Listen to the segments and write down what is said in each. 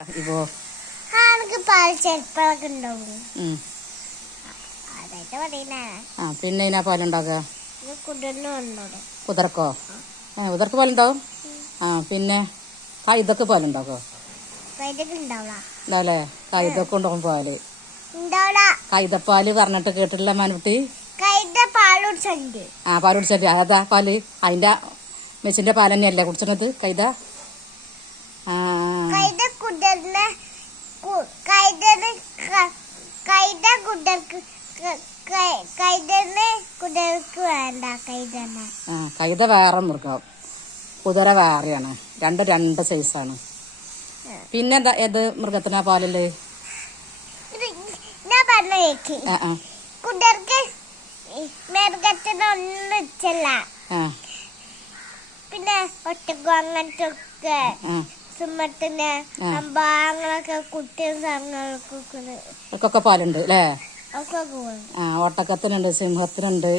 ഇപ്പോ പിന്നെ ഇതിനാ പാലുണ്ടാക്കുക കുതിർക്കോ കുതിർക്ക് പാലുണ്ടാവും. പിന്നെ കൈതൊക്കെ പാലുണ്ടാക്കോ? ഉണ്ടാവല്ലേ കൈതൊക്കെ ഉണ്ടാവും പാല്. കൈതപ്പാല് പറഞ്ഞിട്ട് കേട്ടിട്ടില്ല മാനുട്ടി? പാല് കുടിച്ചിട്ട് അതാ പാല് അതിന്റെ മെച്ചിന്റെ പാൽ തന്നെയല്ലേ കുടിച്ചത് കൈത? കൈത വേറെ മൃഗം, കുതിര വേറെയാണ്. രണ്ട് സൈസാണ്. പിന്നെ എന്താ ഏത് മൃഗത്തിനാ പാലല്ലേ? പിന്നെ ഒറ്റക്കും അങ്ങനത്തെ ഒക്കെ പാലുണ്ട് അല്ലേ? ഒട്ടക്കത്തിനുണ്ട്, സിംഹത്തിനുണ്ട്,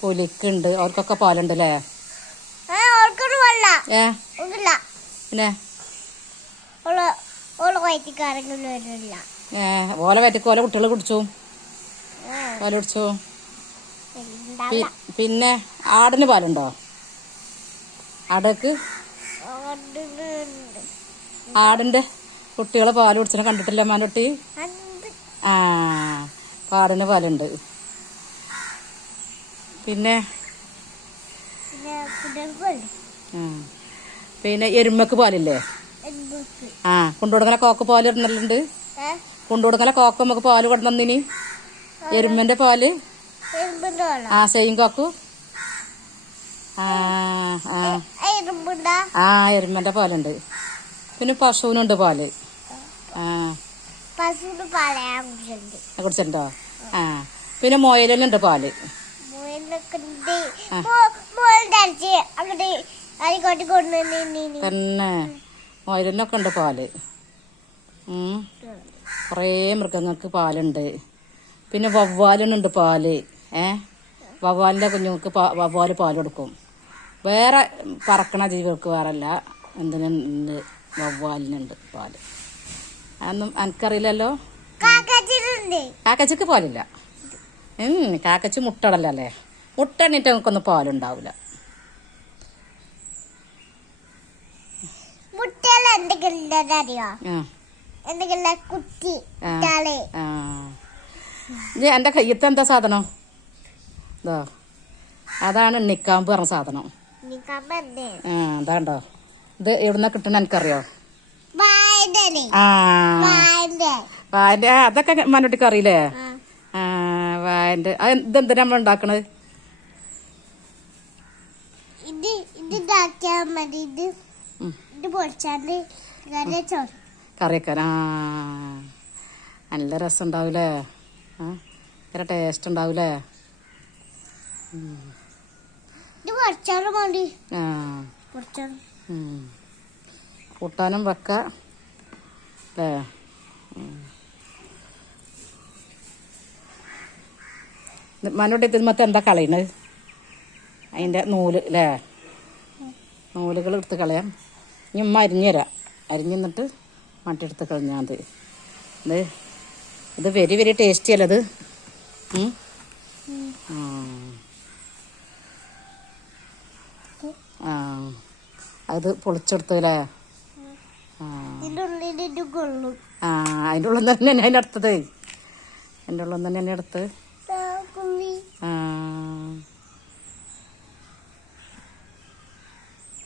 പുലിക്കുണ്ട്, അവർക്കൊക്കെ പാലുണ്ട് അല്ലേ? പിന്നെ ഓല വയറ്റിക്ക് ഓല കുട്ടികൾ കുടിച്ചു പാല് കുടിച്ചു. പിന്നെ ആടിന് പാലുണ്ടോ? ആടക്ക് ആടിന്റെ കുട്ടികളെ പാല് കുടിച്ചിനെ കണ്ടിട്ടില്ല മാനുട്ടി? ആടിന് പാലുണ്ട്. പിന്നെ പിന്നെ എരുമക്ക് പാലില്ലേ? കൊണ്ടുകൊടുക്കണ കോക്ക് പാല് ഇടുന്നുണ്ട്. കൊണ്ടുകൊടുക്കണ കോക്ക് നമുക്ക് പാല് കൊണ്ടുവന്നിനി. എരുമന്റെ പാല് സെയിം കോക്കു. എരുമന്റെ പാലുണ്ട്. പിന്നെ പശുവിനുണ്ട് പാല്. കുടിച്ചിട്ടുണ്ടോ? പിന്നെ മുയലിനുണ്ട് പാല്. തന്നെ മുയലിനൊക്കെ ഉണ്ട് പാല്. കുറേ മൃഗങ്ങൾക്ക് പാലുണ്ട്. പിന്നെ വവ്വാലിനുണ്ട് പാല്. വവ്വാലിന്റെ കുഞ്ഞുങ്ങൾക്ക് വവ്വാല് പാൽ കൊടുക്കും. വേറെ പറക്കണ ജീവികൾക്ക് വേറല്ല, എന്തിനുണ്ട് വവ്വാലിനുണ്ട് പാല്. അതൊന്നും എനിക്കറിയില്ലല്ലോ. കാക്കച്ചിക്ക് പാലില്ല. കാക്കച്ചി മുട്ടടല്ലേ? മുട്ട എണ്ണിട്ട് നമുക്കൊന്നും പാലുണ്ടാവില്ല. എന്റെ കയ്യത്തെ എന്താ സാധനം? ഇതോ അതാണ് എണ്ണിക്കാമ്പ് പറഞ്ഞ സാധനം. അതാണ്ടോ ഇത് എവിടുന്ന കിട്ടണ എനിക്കറിയോ? വായന്റെ അതൊക്കെ മനുട്ടിക്ക് അറിയില്ലേ? വായന്റെ ഇതെന്തിനാ നമ്മൾ ഉണ്ടാക്കണത്? കറിവെക്കാൻ നല്ല രസം ഉണ്ടാവൂലേ? ഭയങ്കര ടേസ്റ്റ് ഉണ്ടാവൂലേ? കൂട്ടാനും വെക്ക അല്ലേ? മനുട്ടി തിരുമ്പത്തെ എന്താ കളയണത്? അതിൻ്റെ നൂല് അല്ലേ? നൂലുകൾ എടുത്ത് കളയാം. ഇനി ഉമ്മ അരിഞ്ഞുതരാം. അരിഞ്ഞിട്ട് മട്ടിയെടുത്ത് കളഞ്ഞാൽ മതി. ഇത് വെരി വെരി ടേസ്റ്റി അല്ലത്? അത് പൊളിച്ചെടുത്തല്ലേ? അതിൻ്റെ ഉള്ളിൽ തന്നെ അതിൻ്റെ അടുത്തത്. എൻ്റെ ഉള്ളിൽ തന്നെ എടുത്ത്